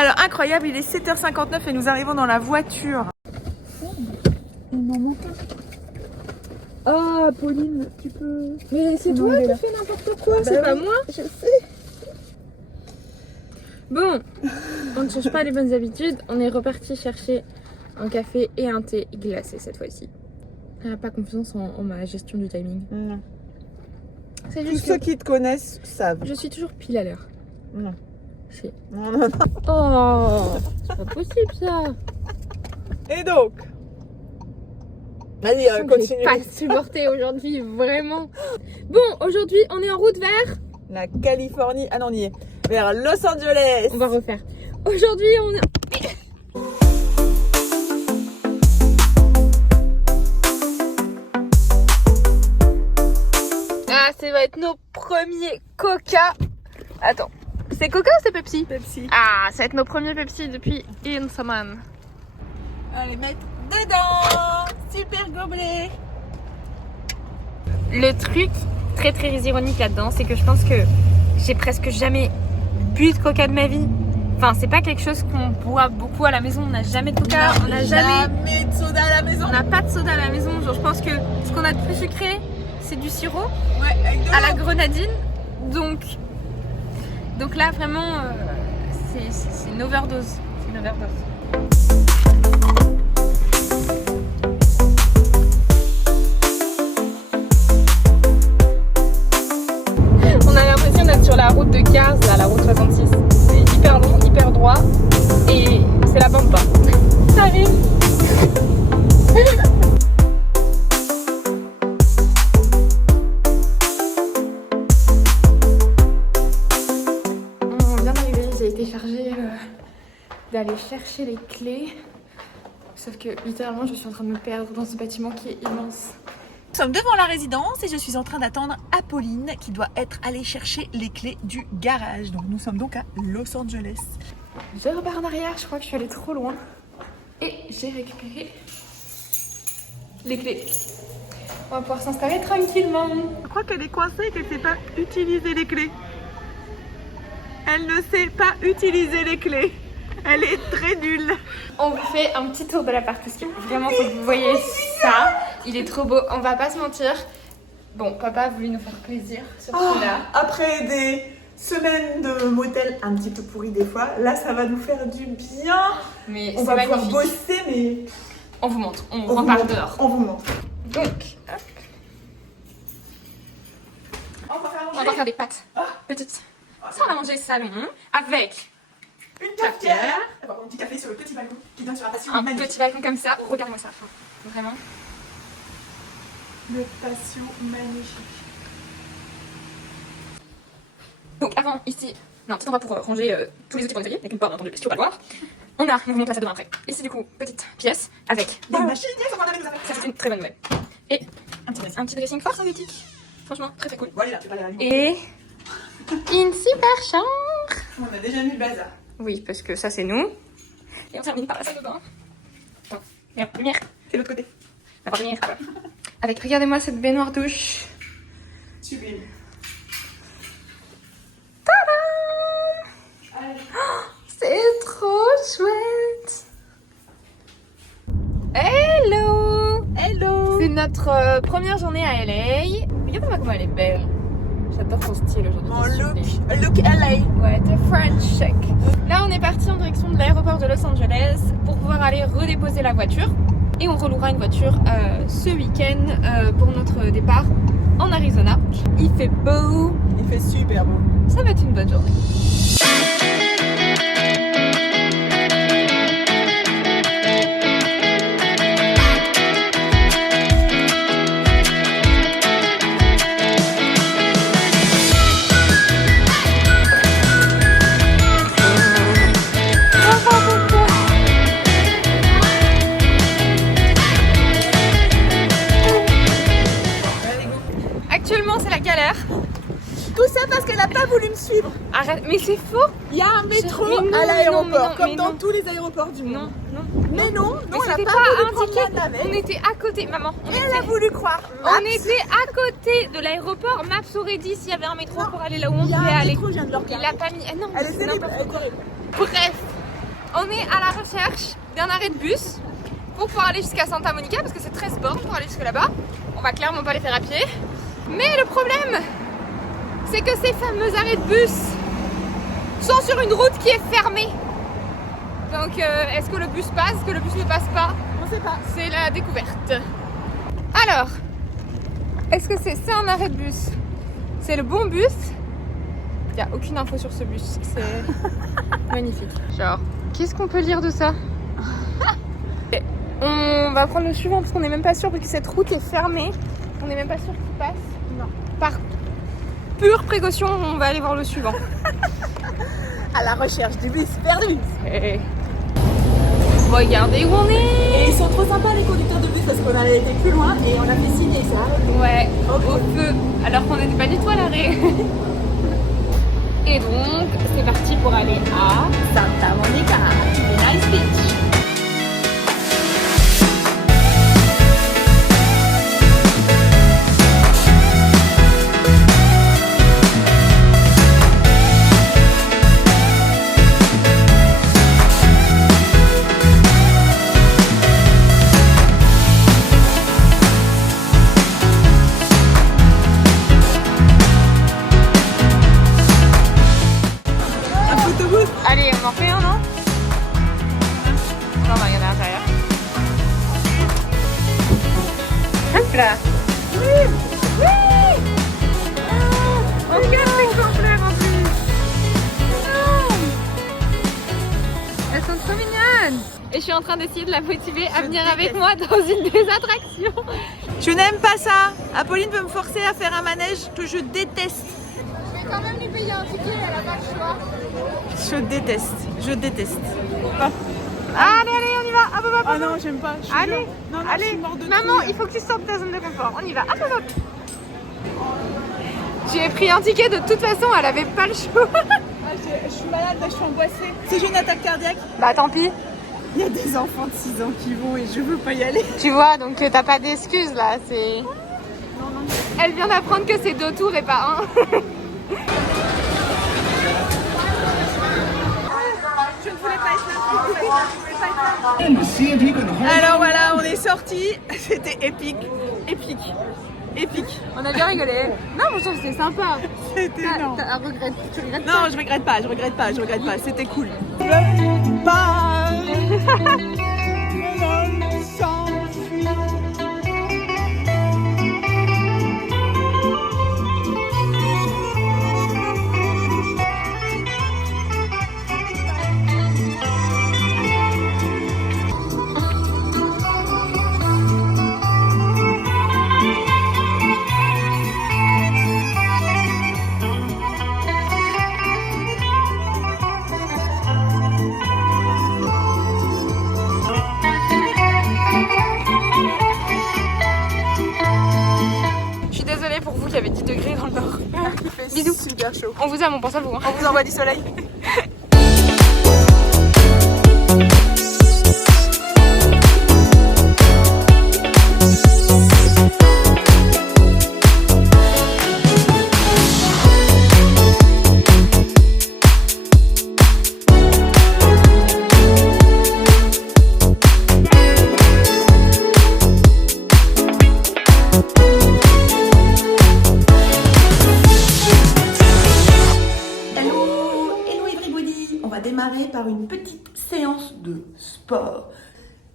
Alors incroyable, il est 7h59 et nous arrivons dans la voiture. Ah Pauline, tu peux... Mais c'est toi qui fais n'importe quoi, c'est pas moi. Je sais. Bon, on ne change pas les bonnes habitudes. On est reparti chercher un café et un thé glacé cette fois-ci. Elle n'a pas confiance en ma gestion du timing. Non. C'est Tous juste ceux que qui te connaissent savent. je suis toujours pile à l'heure. Non. Si. Non, non, non. Oh, c'est pas possible ça. Et donc Vas-y, Je vais continue. pas supporter aujourd'hui, vraiment. Bon, aujourd'hui, on est en route vers... La Californie, ah non, on y est. Vers Los Angeles. On va refaire. Aujourd'hui, on est... Ah, ça va être nos premiers Coca. Attends, c'est Coca ou c'est Pepsi? Pepsi. Ah, ça va être nos premiers Pepsi depuis une semaine. On va les mettre dedans. Super gobelet. Le truc très très ironique là-dedans, c'est que je pense que j'ai presque jamais bu de Coca de ma vie. Enfin, c'est pas quelque chose qu'on boit beaucoup à la maison. On n'a jamais de Coca, on n'a jamais de soda à la maison. On n'a pas de soda à la maison. Genre, je pense que ce qu'on a de plus sucré, c'est du sirop Ouais, avec de à la l'eau. grenadine. Donc là, vraiment, c'est une overdose. C'est une overdose. On a l'impression d'être sur la route de Cars, là, la route 66. C'est hyper long, hyper droit. Et c'est la pampa. Ça arrive. On vient d'arriver, j'ai été chargée d'aller chercher les clés. Sauf que littéralement, je suis en train de me perdre dans ce bâtiment qui est immense. Nous sommes devant la résidence et je suis en train d'attendre Apolline qui doit être allée chercher les clés du garage. Donc nous sommes donc à Los Angeles. Je repars en arrière, je crois que je suis allée trop loin. Et j'ai récupéré les clés. On va pouvoir s'installer tranquillement. Je crois qu'elle est coincée et qu'elle ne sait pas utiliser les clés. Elle ne sait pas utiliser les clés. Elle est très nulle. On vous fait un petit tour de l'appart parce que vraiment faut que vous voyez ça. Il est trop beau, on va pas se mentir. Bon, papa a voulu nous faire plaisir sur celui-là. Après des semaines de motel un petit peu pourries des fois, là ça va nous faire du bien. Mais On c'est va pouvoir magnifique. bosser mais On vous montre, on vous repart montre, dehors. On vous montre. Donc, hop, On va faire on va faire des pâtes petites. Ça, on va manger salon avec une cafetière. On va prendre un petit café sur le petit balcon qui donne sur la passion un magnifique. petit balcon comme ça. Regardez-moi ça, vraiment. Le patio magnifique. Donc avant, ici, non, petit endroit pour ranger tous les outils pour nettoyer, avec une porte, bien entendu, parce qu'il faut pas le voir. On a, on vous montre ça demain après. Ici, du coup, petite pièce avec Des machines, yes, on va laver nos affaires. ça, c'est une très bonne nouvelle. Et Un petit dressing fort. force synthétique. Franchement, très très cool. Voilà, tu vas aller à la limite. Et une super chambre. On a déjà mis le bazar. Oui, parce que ça, c'est nous. Et on termine par la salle de bain. Bon, et la première. C'est l'autre côté. La première. Avec, regardez-moi cette baignoire douche. Sublime. C'est trop chouette. Hello. Hello. C'est notre première journée à LA. Regardez-moi comment elle est belle. J'adore ton style aujourd'hui. Mon t'es sublime. look LA. Ouais, t'es French chic. Là, on est parti en direction de l'aéroport de Los Angeles pour pouvoir aller redéposer la voiture. Et on relouera une voiture ce week-end pour notre départ en Arizona. Il fait beau. Il fait super beau. Ça va être une bonne journée. Actuellement, c'est la galère. Tout ça parce qu'elle n'a pas voulu me suivre. Arrête, mais c'est faux. Il y a un métro Mais non, à mais l'aéroport, non, comme mais dans non. tous les aéroports du monde. Non, non. Mais non, Mais elle n'a c'était pas, pas voulu prendre indiqué. la navette. On était à côté, maman. Elle a voulu croire. On était à côté de l'aéroport. Maps aurait dit s'il y avait un métro Non. pour aller là où on Il y a pouvait un aller. métro, je viens de leur Il l'a pas mis. Ah non, Elle est c'est terrible, n'importe elle est quoi. terrible. Bref, est à la recherche d'un arrêt de bus pour pouvoir aller jusqu'à Santa Monica parce que c'est 13 bornes pour aller jusque là-bas. On va clairement pas les faire à pied. Mais le problème, c'est que ces fameux arrêts de bus sont sur une route qui est fermée. Donc est-ce que le bus passe, est-ce que le bus ne passe pas? On sait pas. C'est la découverte. Alors, est-ce que c'est ça un arrêt de bus? C'est le bon bus? Il n'y a aucune info sur ce bus, c'est magnifique. Genre, qu'est-ce qu'on peut lire de ça? On va prendre le suivant parce qu'on n'est même pas sûr parce que cette route est fermée. On n'est même pas sûr qu'il passe. Non. Par pure précaution, on va aller voir le suivant. À la recherche du bus perdu. Et... regardez où on est. Et ils sont trop sympas les conducteurs de bus parce qu'on a été plus loin et on a fait signer ça. Ouais, au feu, alors qu'on n'était pas du tout à l'arrêt. Et donc, c'est parti pour aller à Santa Monica, Venice Beach. allez, on en fait un, non? Non, non, il y en a à l'intérieur. Hop là. Oui. Oui. Oh, regarde l'exemplaire en plus. Oh. Elles sont trop mignonnes. Et je suis en train d'essayer de la motiver à venir avec moi dans une des attractions. Je n'aime pas ça. Apolline veut me forcer à faire un manège que je déteste. Je vais quand même lui payer un ticket, elle n'a pas le choix. Je déteste, je déteste. Allez, allez, on y va. Hop, hop, hop. Ah non, j'aime pas. Allez, non, allez. je suis morte de Maman, trouille. il faut que tu sortes de ta zone de confort. On y va. Hop, hop, hop. J'ai pris un ticket, de toute façon, elle avait pas le choix. Je suis malade, là, je suis angoissée. Si j'ai une attaque cardiaque, Bah tant pis. il y a des enfants de 6 ans qui vont et je veux pas y aller. Tu vois, donc t'as pas d'excuses là. C'est. Elle vient d'apprendre que c'est 2 tours et pas 1. Je ne voulais pas être là. Alors voilà, on est sortis. C'était épique. Épique. Épique. On a bien rigolé. Non, moi je trouve que c'était sympa. C'était énorme. Tu regrettes Non, je regrette pas, je regrette pas, je regrette pas. C'était cool. Bye. pour vous qui avez 10 degrés dans le nord. Il fait Bisous. super chaud. On vous aime, on pense à vous. Hein. On vous envoie du soleil. Par une petite séance de sport.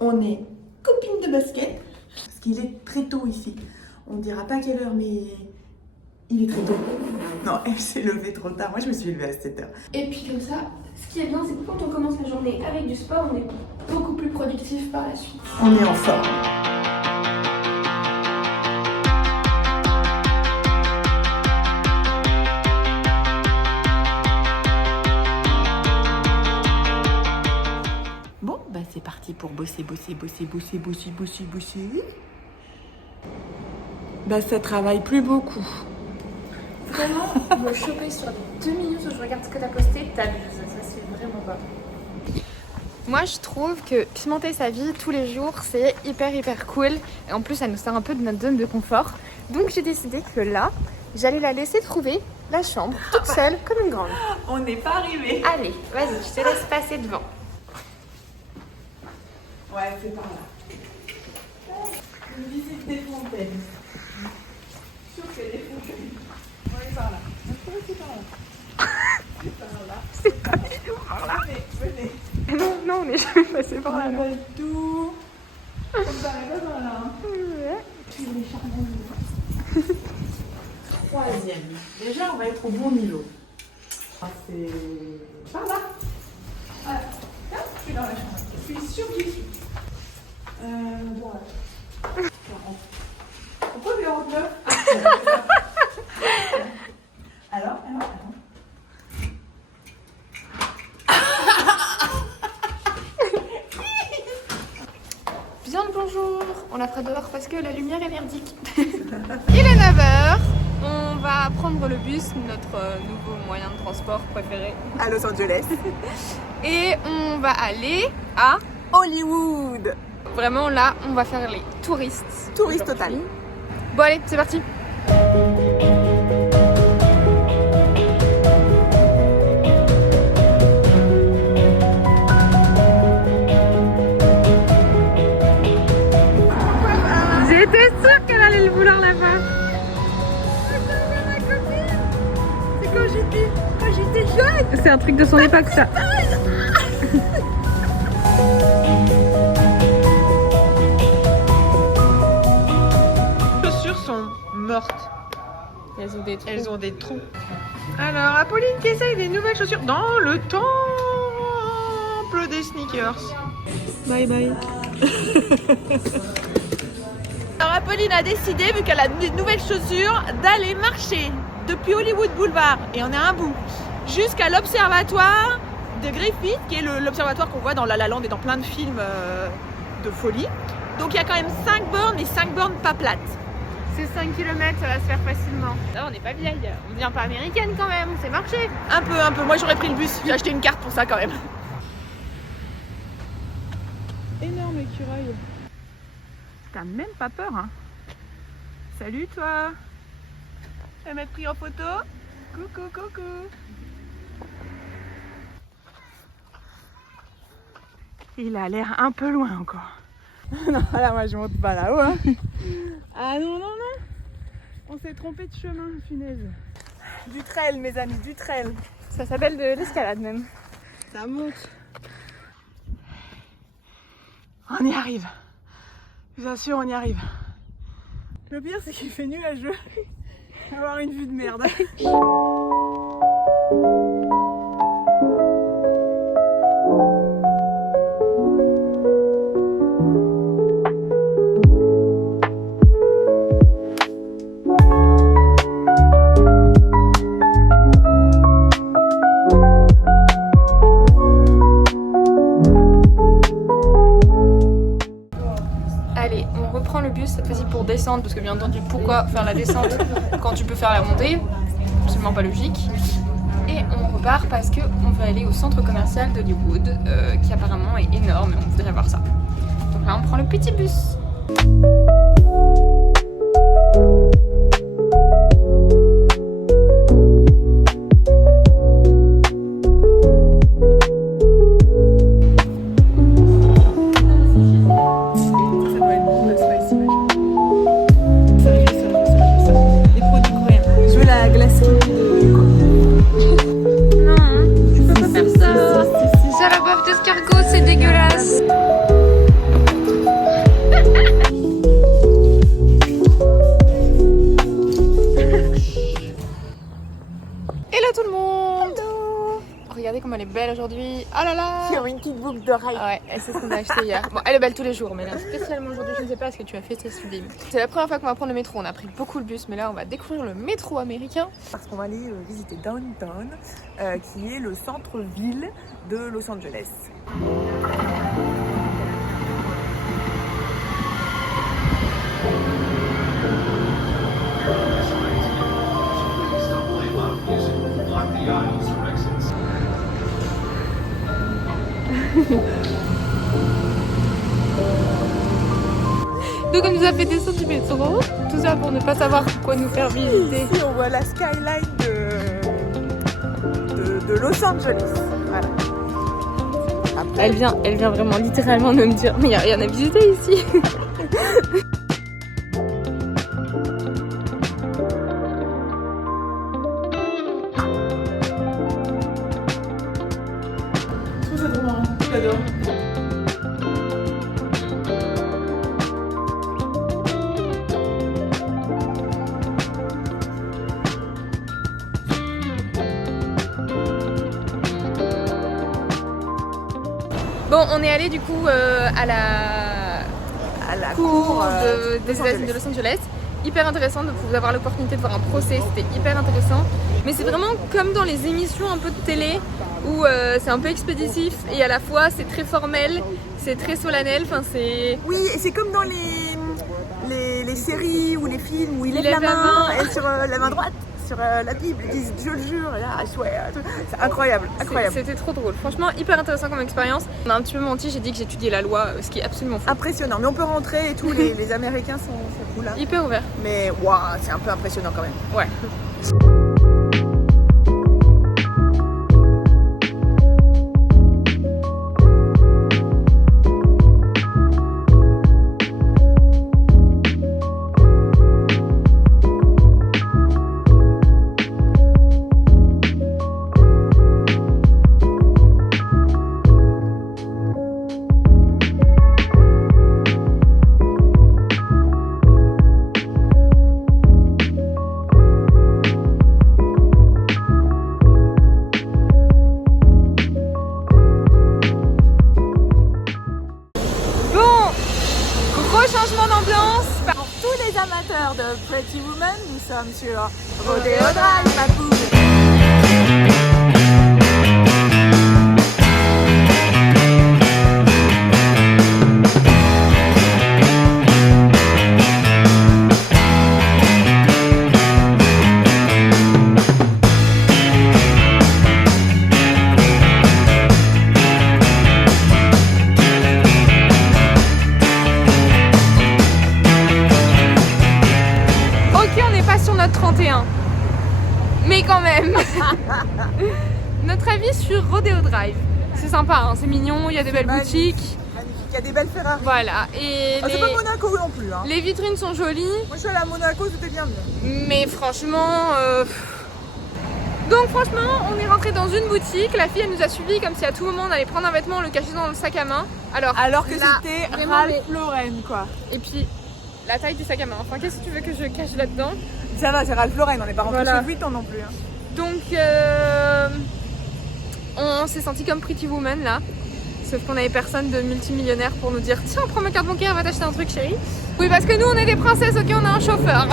On est copines de basket parce qu'il est très tôt ici. On dira pas quelle heure, mais il est très tôt. Non, elle s'est levée trop tard. Moi, je me suis levée à 7h. Et puis comme ça, ce qui est bien, c'est que quand on commence la journée avec du sport, on est beaucoup plus productif par la suite. On est en forme. C'est parti pour bosser. Bah ça travaille plus beaucoup. Vraiment, me choper sur les 2 minutes où je regarde ce que t'as posté, t'abuses, ça se fait vraiment pas. Moi je trouve que pimenter sa vie tous les jours c'est hyper cool et en plus ça nous sort un peu de notre zone de confort. Donc j'ai décidé que là, j'allais la laisser trouver la chambre toute seule comme une grande. On n'est pas arrivé. Allez, vas-y, je te laisse passer devant. Ouais, c'est par là. Une visite des fontaines. Je suis sûre qu'il y a des fontaines. On est par là. C'est par là. C'est par là. C'est pas du tout par là. Venez. Non, non, on n'est jamais passé par là. On va tout. Comme ça, on est pas par là. Il est charmant. Troisième. Déjà, on va être au bon niveau. Ah, c'est par là. Voilà. Tiens, je suis dans la chambre. Je suis sûre que j'y suis. Voilà. Pourquoi 49 Alors. Bien le bonjour. On la fera dehors parce que la lumière est merdique. Il est 9h. On va prendre le bus, notre nouveau moyen de transport préféré à Los Angeles. et on va aller à Hollywood. Vraiment là, on va faire les touristes. Touriste total. Bon allez, c'est parti. J'étais sûre qu'elle allait le vouloir là-bas. C'est quand j'étais jeune. C'est un truc de son époque ça. Les chaussures sont mortes. Elles ont des trous. Elles ont des trous. Alors, Apolline qui essaye des nouvelles chaussures dans le temple des sneakers. Bye bye. Alors, Apolline a décidé, vu qu'elle a des nouvelles chaussures, d'aller marcher depuis Hollywood Boulevard, et on est à un bout, jusqu'à l'observatoire de Griffith, qui est l'observatoire qu'on voit dans La La Land et dans plein de films de folie. Donc il y a quand même 5 bornes et 5 bornes pas plates. C'est 5 km, ça va se faire facilement. Là, on n'est pas vieille, on devient pas américaine quand même, on sait marcher. Un peu. Moi j'aurais pris le bus, j'ai acheté une carte pour ça quand même. Énorme écureuil. T'as même pas peur, hein. Salut toi. Je vais m'être pris en photo. Coucou. Il a l'air un peu loin encore. Non, là moi je monte pas là-haut. Hein. Ah non. On s'est trompé de chemin, punaise. Du trail, mes amis, du trail. Ça s'appelle de l'escalade même. Ça monte. On y arrive. Je vous assure, on y arrive. Le pire, c'est qu'il fait nuageux. On va avoir une vue de merde. Allez, on reprend le bus cette fois-ci pour descendre parce que bien entendu, pourquoi faire la descente quand tu peux faire la montée? Absolument pas logique. Et on repart parce qu'on va aller au centre commercial d'Hollywood qui apparemment est énorme et on voudrait voir ça. Donc là, on prend le petit bus. Regardez comme elle est belle aujourd'hui. Oh là là! J'ai une petite boucle d'oreille. Ouais, c'est ce qu'on a acheté hier. Bon, elle est belle tous les jours, mais là, spécialement aujourd'hui, je ne sais pas ce que tu as fait, c'est sublime. C'est la première fois qu'on va prendre le métro. On a pris beaucoup le bus, mais là, on va découvrir le métro américain. Parce qu'on va aller visiter Downtown, qui est le centre-ville de Los Angeles. Donc on nous a fait descendre du métro, tout ça pour ne pas savoir quoi nous faire visiter. Ici on voit la skyline de Los Angeles. Voilà. Elle vient vraiment littéralement de me dire, mais il n'y a rien à visiter ici. Je trouve ça trop marrant, j'adore. Bon, on est allé du coup à la cour des États-Unis de Los Angeles. Hyper intéressant de pouvoir avoir l'opportunité de voir un procès, c'était hyper intéressant. Mais c'est vraiment comme dans les émissions un peu de télé où c'est un peu expéditif et à la fois c'est très formel, c'est très solennel. Enfin, c'est... Oui, et c'est comme dans les séries ou les films où il lève la main et sur la main droite, sur la Bible, ils disent je le jure, là, I swear. C'est incroyable, incroyable. C'était trop drôle, franchement hyper intéressant comme expérience. On a un petit peu menti, j'ai dit que j'étudiais la loi, ce qui est absolument fou. Impressionnant, mais on peut rentrer et tout, les Américains sont cool là. Hyper ouvert. Mais waouh, c'est un peu impressionnant quand même. Ouais. Changement d'ambiance. Pour tous les amateurs de Pretty Woman, nous sommes sur Rodeo Drive, ma poule. Mais quand même. Notre avis sur Rodeo Drive. C'est sympa, hein, c'est mignon, il y a des belles boutiques. Magnifique, il y a des belles Ferrari. Voilà. Et c'est pas Monaco non plus. Hein. Les vitrines sont jolies. Moi je suis allée à Monaco, c'était bien mieux. Mais franchement... Donc franchement, on est rentré dans une boutique. La fille elle nous a suivis comme si à tout moment on allait prendre un vêtement, on le cachait dans le sac à main. Alors que là, c'était vraiment, Ralph Lauren quoi. Et puis la taille du sac à main. Enfin, qu'est-ce que tu veux que je cache là-dedans? Ça va, c'est Ralph Lauren, on n'est pas rentré chez Vuitton non plus. Hein. Donc, on s'est senti comme Pretty Woman là. Sauf qu'on avait personne de multimillionnaire pour nous dire tiens, prends ma carte bancaire, va t'acheter un truc, chérie. Oui, parce que nous, on est des princesses, ok, on a un chauffeur.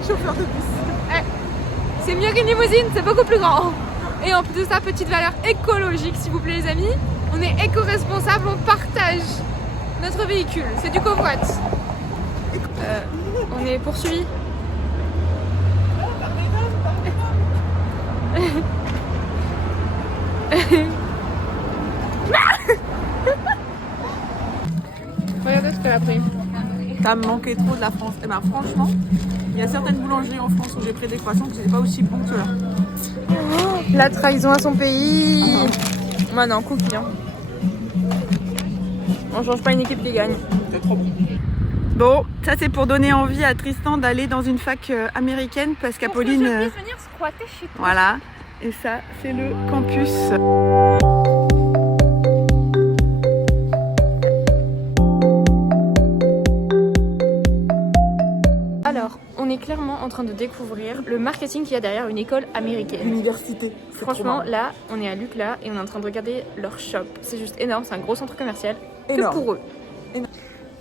Chauffeur de bus. C'est mieux qu'une limousine, c'est beaucoup plus grand. Et en plus de ça, petite valeur écologique, s'il vous plaît, les amis. On est éco-responsable, on partage notre véhicule. C'est du covoit. On est poursuivis. Regardez ce qu'elle a pris. Ça me manquait trop de la France. Et ben franchement, il y a certaines boulangeries en France où j'ai pris des croissants qui n'étaient pas aussi bons que ceux-là. La trahison à son pays. Moi non, cookie. Hein. On change pas une équipe qui gagne. C'est trop bon. Bon, ça c'est pour donner envie à Tristan d'aller dans une fac américaine parce qu'Apolline... Pour que je puisse venir squatter chez toi. Voilà, et ça c'est le campus. Alors, on est clairement en train de découvrir le marketing qu'il y a derrière une école américaine. Université. Franchement, là, on est à Lucla et on est en train de regarder leur shop. C'est juste énorme, c'est un gros centre commercial. Énorme. Que pour eux. Énorme.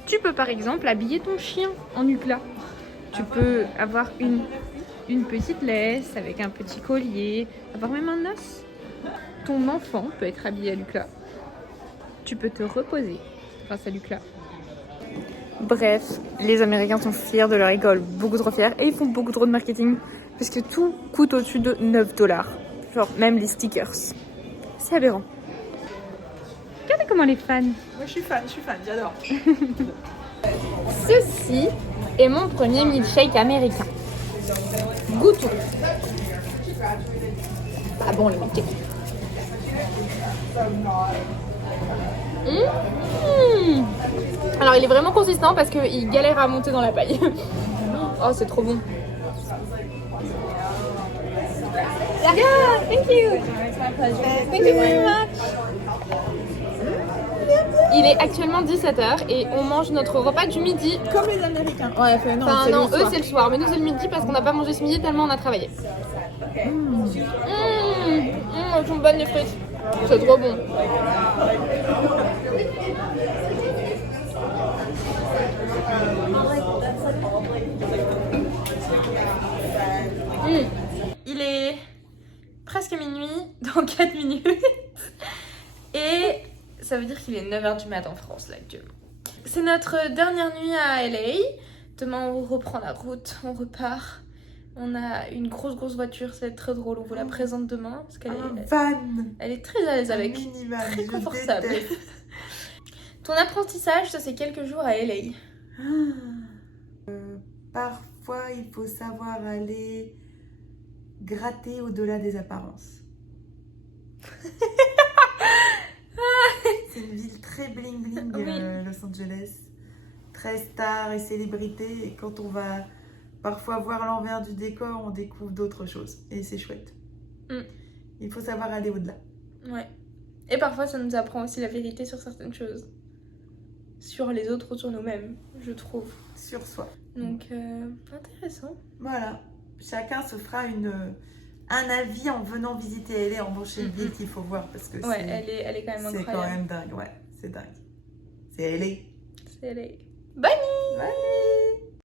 Tu peux par exemple habiller ton chien en Ucla. Tu peux avoir une petite laisse avec un petit collier, avoir même un os. Ton enfant peut être habillé à Lucla. Tu peux te reposer grâce à Lucla. Bref, les Américains sont fiers de leur école, beaucoup trop fiers, et ils font beaucoup trop de marketing parce que tout coûte au-dessus de 9$. Genre même les stickers. C'est aberrant. Regardez comment les fans. Moi je suis fan, j'adore. Ceci est mon premier milkshake américain. Goûtons. Pas bon les milkshakes. Alors il est vraiment consistant parce qu'il galère à monter dans la paille. Oh c'est trop bon. Yeah, thank you. Thank you very much. Il est actuellement 17h et on mange notre repas du midi. Comme les Américains. Ouais, non, Enfin non, eux c'est le soir, mais nous c'est le midi parce qu'on n'a pas mangé ce midi tellement on a travaillé. Elles sont bonnes les frites. C'est trop bon. Il est presque minuit, dans 4 minutes. Et ça veut dire qu'il est 9h du matin en France là actuellement. C'est notre dernière nuit à LA. Demain on reprend la route, on repart. On a une grosse voiture, ça va être très drôle. On vous la présente demain parce qu'elle elle est très à l'aise avec, très confortable. Ton apprentissage, ça c'est quelques jours à LA. Parfois il faut savoir aller gratter au-delà des apparences. C'est une ville très bling bling, Los Angeles, très star et célébrité, et quand on va parfois voir l'envers du décor, on découvre d'autres choses et c'est chouette. Il faut savoir aller au-delà. Ouais. Et parfois ça nous apprend aussi la vérité sur certaines choses, sur les autres ou sur nous-mêmes, je trouve. Sur soi. Donc intéressant. Voilà, chacun se fera un avis en venant visiter LA, en manchant une ville qu'il faut voir parce que ouais, elle est quand même incroyable. C'est quand même dingue, ouais, c'est dingue. C'est LA. C'est LA. Bye! Bye!